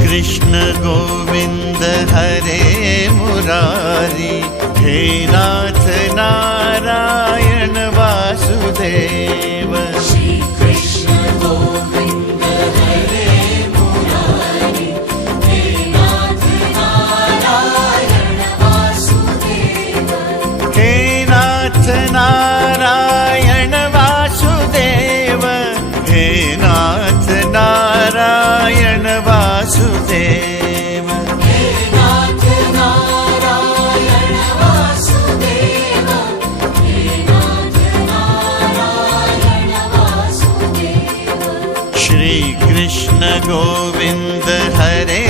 कृष्ण गोविंद हरे मुरारी, हे नाथ नारायण वासुदेव। श्री कृष्ण गोविंद हरे मुरारी, हे नाथ नारायण वासुदेव। हे नाथ नारायण वासुदेव, हे नाथ नारायण वासुदेव, हे नाथ नारायण वासुदेव, हे नाथ नारायण वासुदेव। श्री कृष्ण गोविंद हरे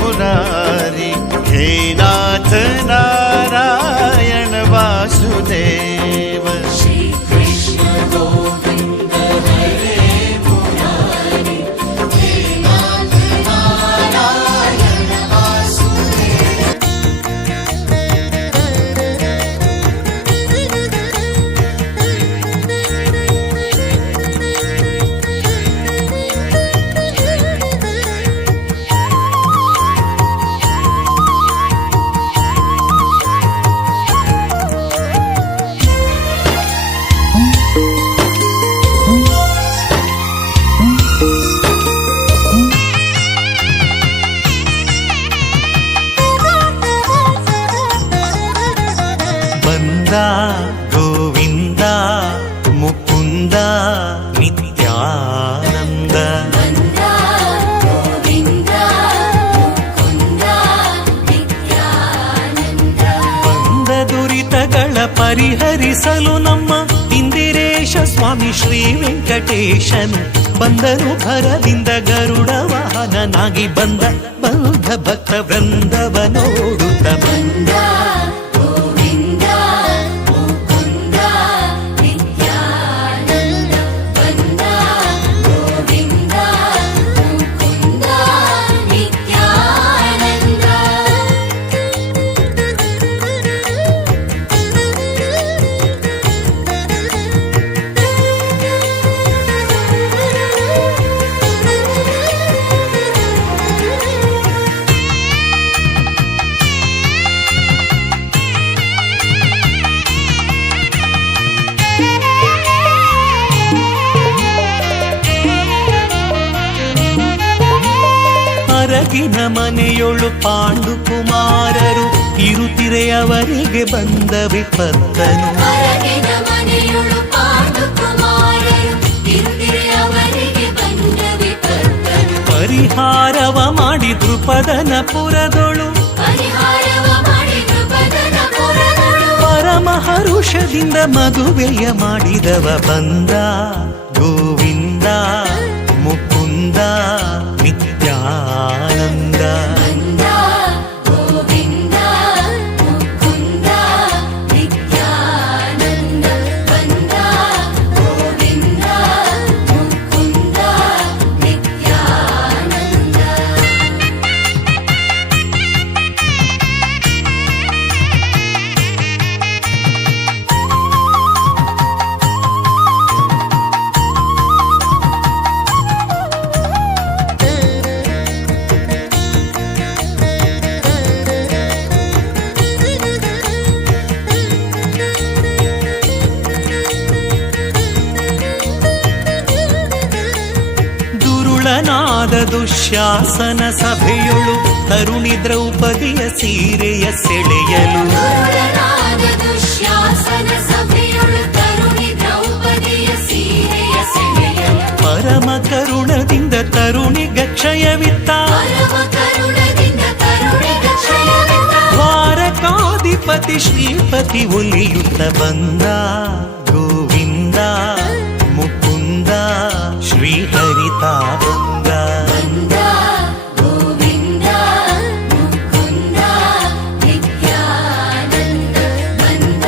मुरारी, हे नाथ नारायण वासुदेव। श्री कृष्ण गोविंद हरे मुरारी, हे नाथ नारायण वासुदेव। ಬಂದ ಗೋವಿಂದ ಮುಕುಂದ ನಿತ್ಯಾನಂದ, ಬಂದ ಗೋವಿಂದ ಮುಕುಂದ ನಿತ್ಯಾನಂದ। ಬಂದ ದುರಿತಗಳ ಪರಿಹರಿಸಲು ನಮ್ಮ ಇಂದಿರೇಶ ಸ್ವಾಮಿ ಶ್ರೀ ವೆಂಕಟೇಶನು ಬಂದನು ಭರದಿಂದ ಗರುಡ ವಾಹನನಾಗಿ, ಬಂದ ಬಂಧ ಭಕ್ತ ವೃಂದವ ನೋಡುತ್ತ ಬಂದ ಗೋವಿಂದ ಮುಕುಂದ ನಿತ್ಯಾನಂದ, ಬಂದ ಗೋವಿಂದ ಮುಕುಂದ ನಿತ್ಯಾನಂದ। ಅರಗಿನ ಮನೆಯೊಳು ಪಾಂಡು ಕುಮಾರರು ಇರುತ್ತಿರೆಯವರಿಗೆ ಬಂದ ವಿಪತ್ತನು, ಅರಗಿನ ಮನೆಯೊಳು ಪಾಂಡು ಕುಮಾರರು ಇರುತ್ತಿರೆಯವರಿಗೆ ಬಂದ ವಿಪತ್ತನು। ಪರಿಹಾರವ ಮಾಡಿ ದೃಪದನ ಪುರದೊಳು, ಪರಿಹಾರವ ಮಾಡಿ ದೃಪದನ ಪುರದೊಳು, ಪರಮ ಹರುಷದಿಂದ ಮದುವೆಯ ಮಾಡಿದವ ಬಂದ ಗೋವಿಂದ ಮುಕುಂದ ನಿತ್ಯಾನಂದ। ಬಂದ ಗೋವಿಂದ ಮುಕುಂದ ನಿತ್ಯಾನಂದ, ಬಂದ ಗೋವಿಂದ ಮುಕುಂದ ನಿತ್ಯಾನಂದ। ದುರುಳನಾದ ದುಶ್ಯಾಸನ ಸಭೆಯೊಳು ತರುಣಿ ದ್ರೌಪದಿಯ ಸೀರೆಯ ಸೆಳೆಯಲು, ದುರುಳನಾದ ದುಶ್ಯಾಸನ ಸಭೆಯೊಳು ತರುಣಿ ದ್ರೌಪದಿಯ ಸೀರೆಯ ಸೆಳೆಯಲು, ಪರಮ ಕರುಣದಿಂದ ತರುಣಿಗ ಕ್ಷಯವಿತ್ತ, ಪರಮ ಕರುಣದಿಂದ ತರುಣಿಗ ಕ್ಷಯವಿತ್ತ, ದ್ವಾರಕಾಧಿಪತಿ ಶ್ರೀಪತಿ ಒಲಿಯುತ್ತ ಬಂದ ಗೋವಿಂದ ಮುಕುಂದ ಶ್ರೀಹರಿತ ಬಂದ। ಬಂದ ಗೋವಿಂದ ಮುಕುಂದ ನಿತ್ಯಾನಂದ, ಬಂದ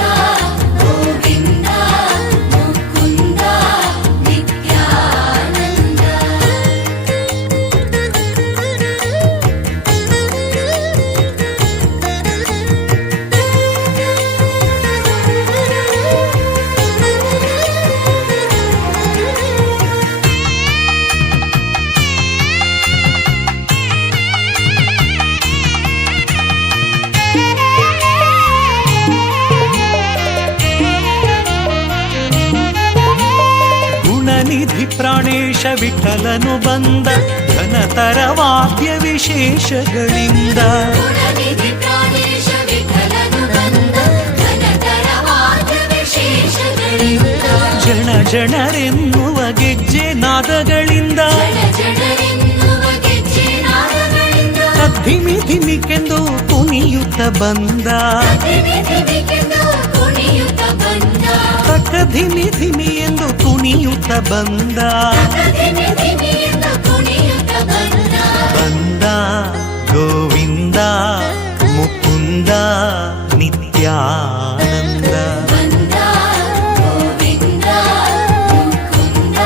ಗುಣನಿಧಿ ಪ್ರಾಣೇಶ ವಿಠಲನು ಬಂದ ಘನತರ ವಾದ್ಯ ವಿಶೇಷಗಳಿಂದ ಗುಣನಿಧಿ ಪ್ರಾಣೇಶ ವಿಠಲನು ಬಂದ ಘನತರ ವಾದ್ಯ ವಿಶೇಷಗಳಿಂದ ಜನ ಜನರೆನ್ನುವ ಗೆಜ್ಜೆ ನಾದಗಳಿಂದ ಜನರೆನ್ನುವ ಗೆಜ್ಜೆ ನಾದಗಳಿಂದ ಧಿಮಿ ಧಿಮಿಕೆಂದು ಕುಣಿಯುತ್ತ ಬಂದ ಧಿಮಿ ಧಿಮಿಕೆಂದು ಕುಣಿಯುತ್ತ ಬಂದ ತಕ್ಕ ಧಿಮಿ ಧಿಮಿ ಎಂದು ಕುಣಿಯುತ್ತ ಬಂದ ಧಿಮಿ ಧಿಮಿ ಎಂದು ಕುಣಿಯುತ್ತ ಬಂದ ಬಂದ ಗೋವಿಂದ ಮುಕುಂದ ನಿತ್ಯಾನಂದ ಬಂದ ಗೋವಿಂದ ಮುಕುಂದ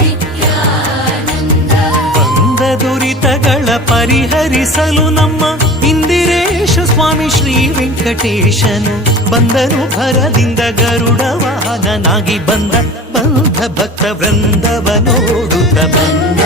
ನಿತ್ಯಾನಂದ ಬಂದ ದುರಿತಗಳ ಪರಿಹರಿಸಲು ನಮ್ಮ ಇಂದಿರೇಶ ಸ್ವಾಮಿ ಶ್ರೀ ವೆಂಕಟೇಶನು ಬಂದನು ಭರದಿಂದ ಗರುಡ ವಾಹನನಾಗಿ ಬಂದ ಬಂಧ ಭಕ್ತ ವೃಂದವ ನೋಡುತ್ತ ಬಂದ ಬಂದ